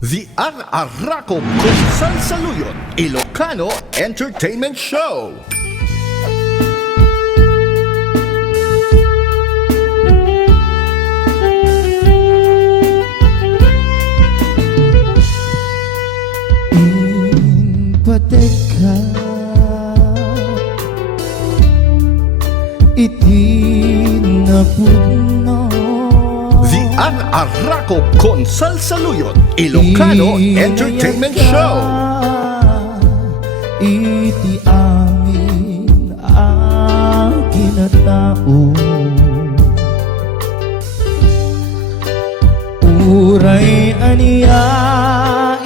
The Araraco kung Salsaluyot Ilocano Entertainment Show. Pateka itinapuno The Araraco kung Salsaluyot Ilocano Entertainment Show. Iti amin ang kinatao, uray aniya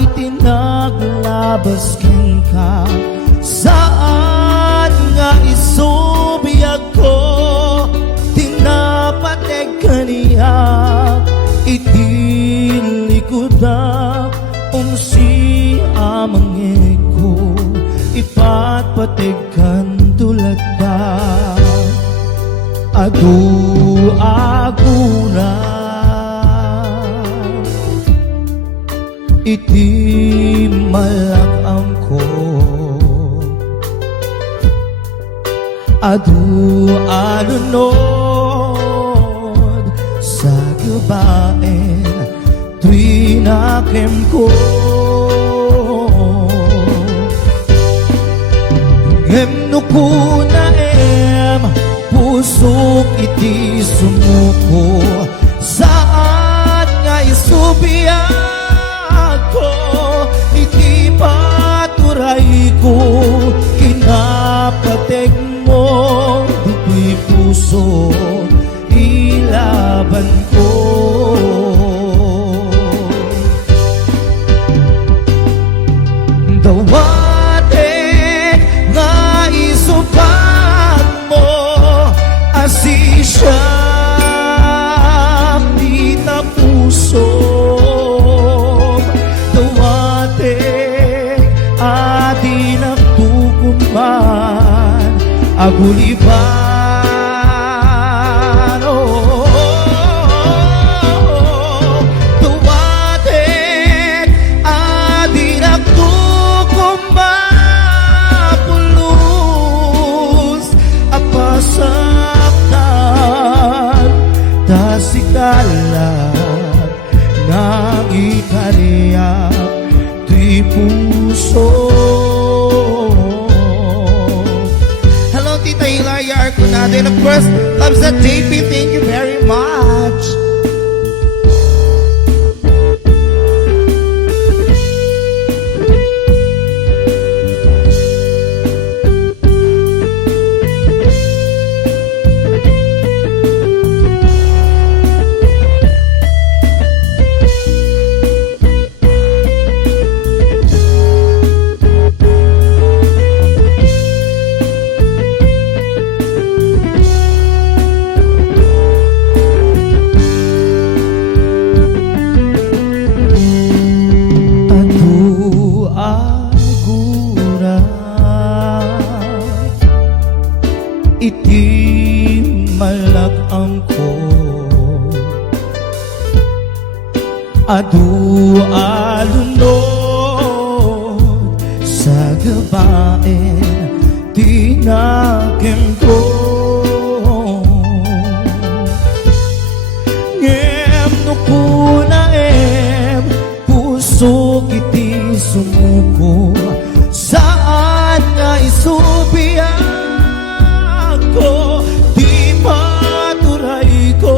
itinaglabas ka, saan nga isubiyag ko, tinapateg kaniya, itilikudak si amangeg ko, ipatpateg kan tulad ba, adu aguna iti malakam ko, adu alunod sa gubain tuwinakem ko, emno na pusok iti sumuko, saan nga isubiyag ko, iti paturay ko, kinapateg mo, iti puso, ilaban ko. Dawate nga isupat mo, asisya pita puso, dawate adi nagtukumban aguliban. Dawate adi nagtukumban pulos apasaktan tasikalat ng ikariyak di puso. Hello, Tita Hilaria Arconada, and of course, loves that JP. Thank you very much. Iti malakam ko, adu alunod sa gabain tinagem ko, ngem no kuna puso kiti sumuko, saan nga isubiyag ko, di maturay ko,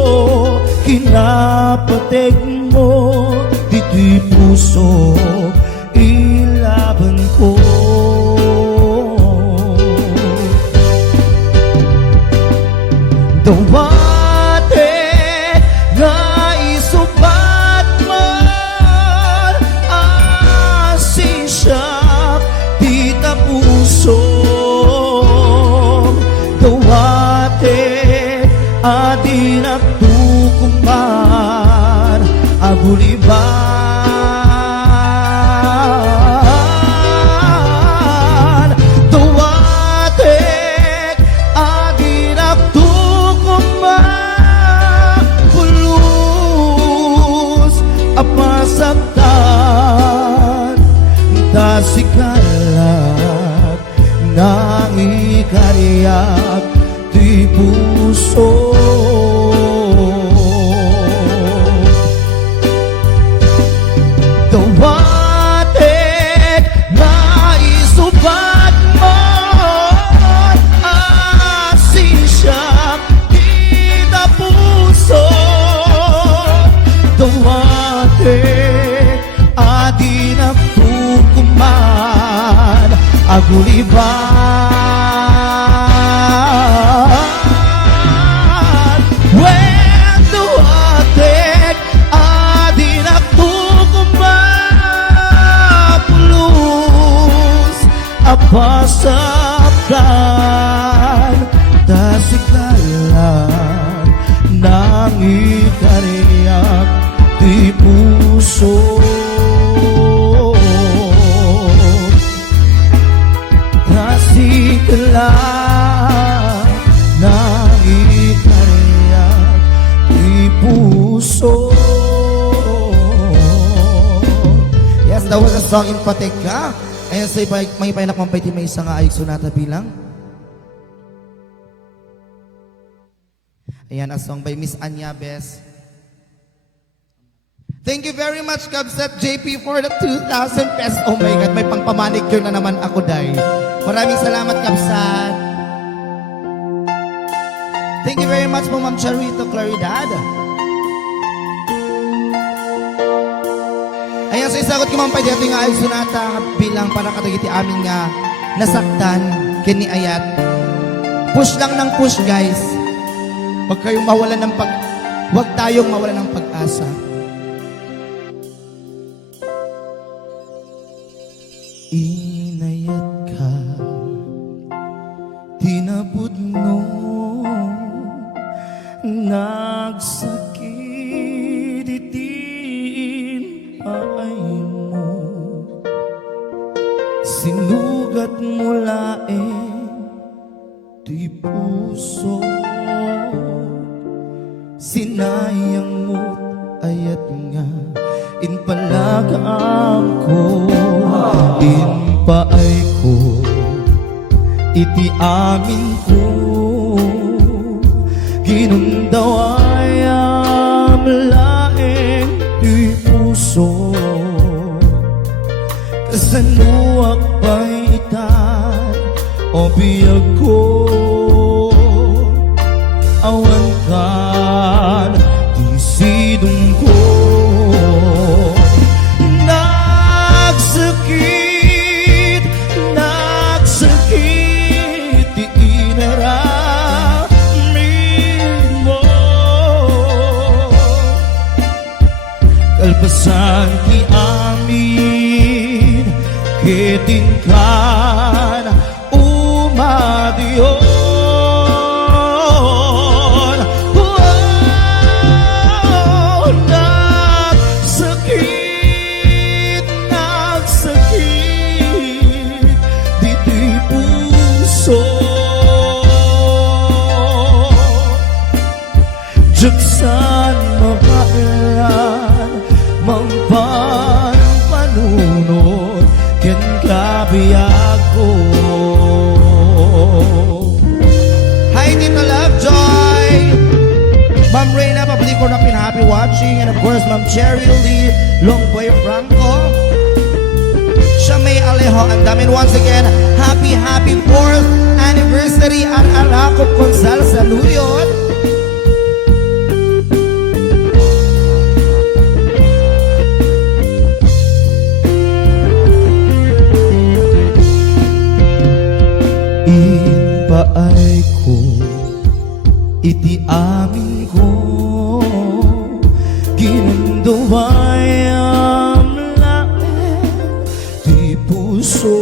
kinapateg mo, dito'y puso, ilaban ko. Dawate nga isubat man paguliban. When the watek adinak tukumapulus apasapkan tasikalan nang ikariyak di puso. Tasikalan nang ikariyak di puso. Yes, that was a song in Patika. Ayan sa may painakmampay ti may isang ayik sonata bilang. Ayan, a song by Miss Anya Bes. Thank you very much, Kabsat JP, for the 2,000 pesos. Oh my God, may pangpamanicure na naman ako, Day. Maraming salamat, Kabsat. Thank you very much po, Ma'am Charito Claridad. Ayan, sa isagot ko, Ma'am Pwede, ito nga ay sunata bilang para katagiti amin nga nasaktan, kini Ayat. Push lang ng push, guys. Huwag kayong mawalan ng huwag tayong mawalan ng pag-asa. Inayat ka, tinabudno, nagsakit itin ay mo, sinugat mo laeng di puso, sinayang mo ayat nga inpalagam ko, inpaay ko, iti amin ko, ginundawayam laeng di puso, kasanuak paitan o biyag ko, awan kan di sidong ko. Nagsakit di inaramin mo, kalpasan ti amin kitin kan umadiyon. Juksan mabailan mangpan panunod ken kabiyag ko. Hi Tita Lovejoy, Ma'am Reyna Pabliko na happy watching, and of course Ma'am Cherry Lee, Longboy Franco, Shamay Alejo, and Damin once again, happy 4th anniversary at Aracop Consal Saluyot. Inpaay ko, iti amin ko, ginunduwayam laeng di puso,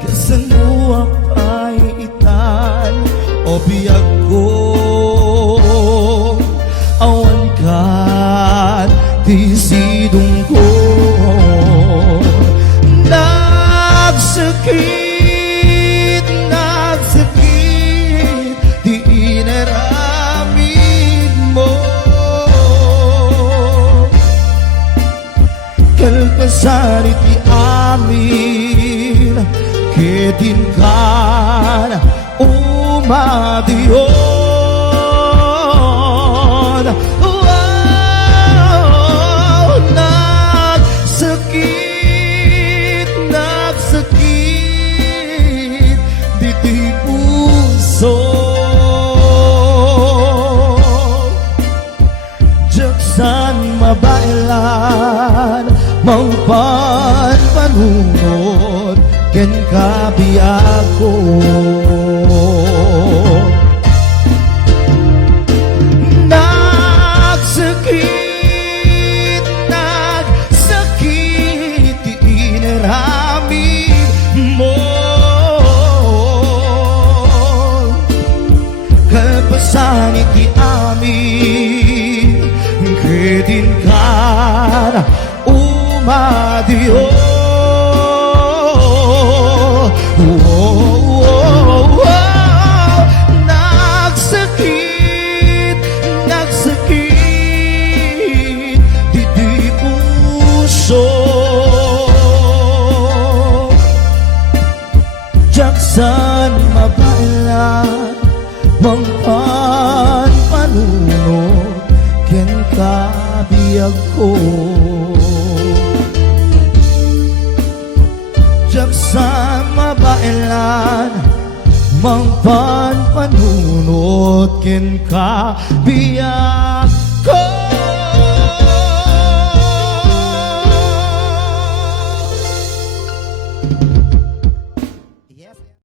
kasanuak paitan o biyag ko, awan kan di sidong ko. Nagsakit kalpasan iti amin kitin kan umadiyon. Wow, nagsakit diti puso, jaksan mabailan mangpan panunod ken kabiyag ko. Nagsakit inarami mo, kalpasan iti amin, kedin ka umadio. Nagsakit diti puso, jaksan mabailan mangpan panunod ken kabiyag ko. Jaksan mabailan mangpan panunod ken kabiyag